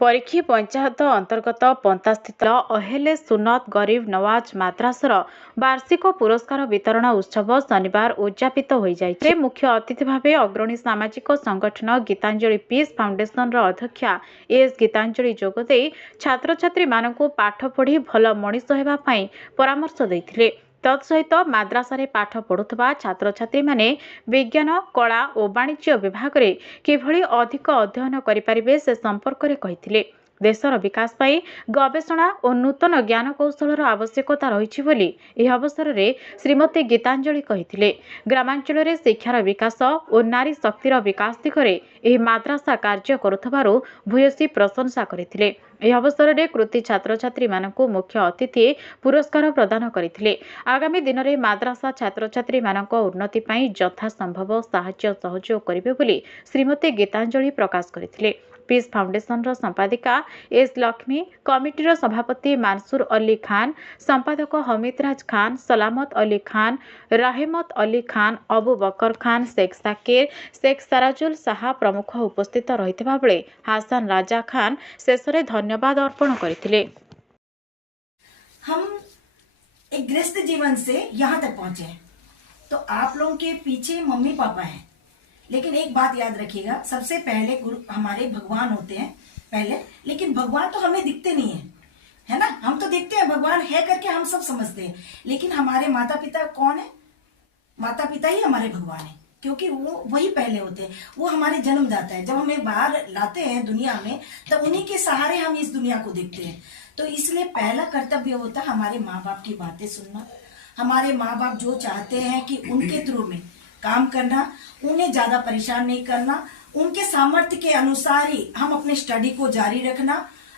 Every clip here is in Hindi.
परीक्षी पंचायत अंतर्गत पंता स्थित अहेले सुन्नत गरीब नवाज माद्रासर वार्षिक पुरस्कार वितरण उत्सव शनिवार उद्यापित हो जाए। मुख्य अतिथि भाव अग्रणी सामाजिक संगठन गीतांजलि पीस फाउंडेशन अध्यक्षा एस गीतांजलि जोगदे छात्र छात्री मानक पाठ पढ़ी भल मनीष होगापी परामर्श देते। तत्सहित माद्रासारे पाठ पढ़ुवा छात्र छात्री माने विज्ञान कला और वाणिज्य विभाग में किभली अधिक अध्ययन करें से संपर्क में कहिथिले। देशर विकास पाई गवेषणा और नूतन ज्ञान कौशल आवश्यकता रही बोली यह अवसर में श्रीमती गीतांजलि कहिथिले। ग्रामांचल में शिक्षार विकास और नारी शक्तिर विकास दिगरे यह माद्रासा कार्य करुथबारु भूयसी प्रशंसा करथिले। यह अवसर में कृति छात्र छात्री मानकु मुख्य अतिथि पुरस्कार प्रदान करथिले। आगामी दिन में माद्रासा छात्र छात्री मानक उन्नति पाई यथा संभव साहाय्य सहयोग करिवे बोली श्रीमती गीतांजलि प्रकाश करथिले। पीस फाउंडेशन संपादिका एस लक्ष्मी, कमिटीर सभापति मानसूर अली खान, संपादक हमीद राज खान, सलामत अली खान, राहेमत अली खान, अबू बकर खान, शेख साकिर, शेख सराजुल शाह प्रमुख उपस्थित रहिथिबा बेले हासन राजा खान शेषरे धन्यवाद अर्पण करथिले। हम एक गृहस्थ जीवन से यहाँ तक पहुंचे हैं तो आप लोगों के पीछे मम्मी पापा हैं, लेकिन एक बात याद रखिएगा, सबसे पहले गुरु हमारे भगवान होते हैं पहले, लेकिन भगवान तो हमें दिखते नहीं है ना। हम तो देखते हैं भगवान है करके हम सब समझते हैं, लेकिन हमारे माता पिता कौन है? माता पिता ही हमारे भगवान है, क्योंकि वो वही पहले होते हैं, वो हमारे जन्मदाता है। जब हमें बाहर लाते हैं दुनिया में तब उन्हीं के सहारे हम इस दुनिया को देखते हैं। तो इसलिए पहला कर्तव्य होता है हमारे माँ बाप की बातें सुनना। हमारे माँ बाप जो चाहते हैं कि उनके थ्रू में काम करना, उन्हें ज्यादा परेशान नहीं करना, उनके सामर्थ्य के अनुसार ही हम अपने स्टडी को जारी रखना।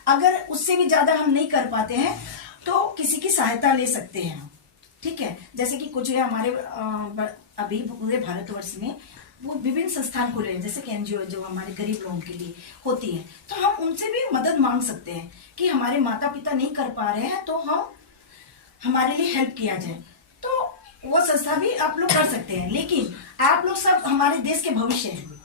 अगर उससे भी ज्यादा हम नहीं कर पाते हैं तो किसी की सहायता ले सकते हैं हम, ठीक है। जैसे कि कुछ हमारे अभी पूरे भारतवर्ष में वो विभिन्न संस्थान खुले हैं, जैसे कि एनजीओ जो हमारे गरीब लोगों के लिए होती है, तो हम उनसे भी मदद मांग सकते हैं कि हमारे माता पिता नहीं कर पा रहे हैं तो हम हमारे लिए हेल्प किया जाए, तो वो संस्था भी आप लोग कर सकते हैं। लेकिन आप लोग सब हमारे देश के भविष्य हैं,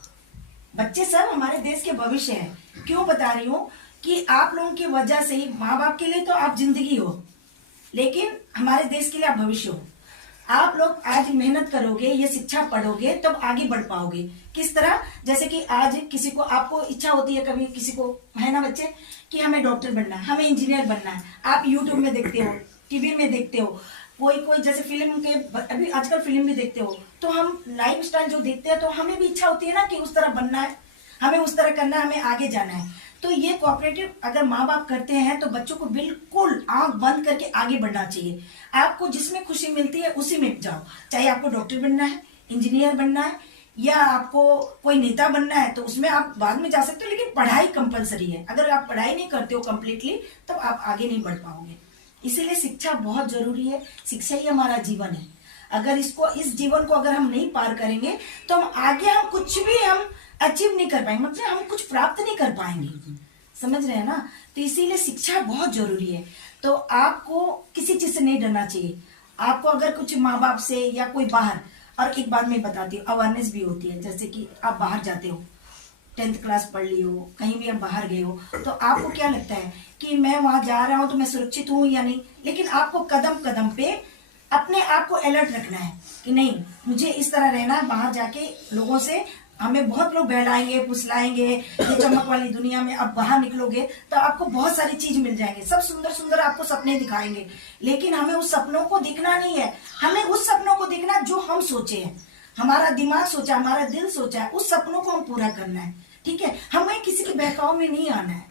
बच्चे सब हमारे देश के भविष्य हैं। क्यों बता रही हूँ कि आप लोगों की वजह से ही माँ बाप के लिए तो आप जिंदगी हो, लेकिन हमारे देश के लिए आप भविष्य हो। आप लोग आज मेहनत करोगे, ये शिक्षा पढ़ोगे तब आगे बढ़ पाओगे। किस तरह? जैसे कि आज किसी को आपको इच्छा होती है, कभी किसी को है ना बच्चे कि हमें डॉक्टर बनना है, हमें इंजीनियर बनना है। आप यूट्यूब में देखते हो, टीवी में देखते हो, कोई जैसे फिल्म के अभी आजकल फिल्म भी देखते हो, तो हम लाइफ स्टाइल जो देखते हैं तो हमें भी इच्छा होती है ना कि उस तरह बनना है, हमें उस तरह करना है, हमें आगे जाना है। तो ये कोऑपरेटिव अगर माँ बाप करते हैं तो बच्चों को बिल्कुल आंख बंद करके आगे बढ़ना चाहिए। आपको जिसमें खुशी मिलती है उसी में जाओ, चाहे आपको डॉक्टर बनना है, इंजीनियर बनना है, या आपको कोई नेता बनना है तो उसमें आप बाद में जा सकते हो, लेकिन पढ़ाई कंपलसरी है। अगर आप पढ़ाई नहीं करते हो कम्प्लीटली तब आप आगे नहीं बढ़ पाओगे। इसीलिए शिक्षा बहुत जरूरी है। शिक्षा ही हमारा जीवन है। अगर इस जीवन को अगर हम नहीं पार करेंगे तो हम आगे हम कुछ भी हम अचीव नहीं कर पाएंगे, मतलब हम कुछ प्राप्त नहीं कर पाएंगे। समझ रहे हैं ना? तो इसीलिए शिक्षा बहुत जरूरी है। तो आपको किसी चीज से नहीं डरना चाहिए। आपको अगर कुछ माँ बाप से या कोई बाहर, और एक बात मैं बताती हूँ, अवेयरनेस भी होती है। जैसे कि आप बाहर जाते हो, 10th क्लास पढ़ ली हो, कहीं भी आप बाहर गए हो, तो आपको क्या लगता है कि मैं वहां जा रहा हूं तो मैं सुरक्षित हूं या नहीं। लेकिन आपको कदम कदम पे अपने आप को अलर्ट रखना है कि नहीं, मुझे इस तरह रहना है। बाहर जाके लोगों से हमें बहुत लोग बहलाएंगे, फुसलाएंगे, ये चमक वाली दुनिया में अब बाहर निकलोगे तो आपको बहुत सारी चीज मिल जाएंगे, सब सुंदर सुंदर आपको सपने दिखाएंगे। लेकिन हमें उस सपनों को देखना नहीं है, हमें उस सपनों को देखना जो हम सोचे हैं, हमारा दिमाग सोचा, हमारा दिल सोचा है, उस सपनों को हम पूरा करना है, ठीक है। हमें किसी के बहकाव में नहीं आना है।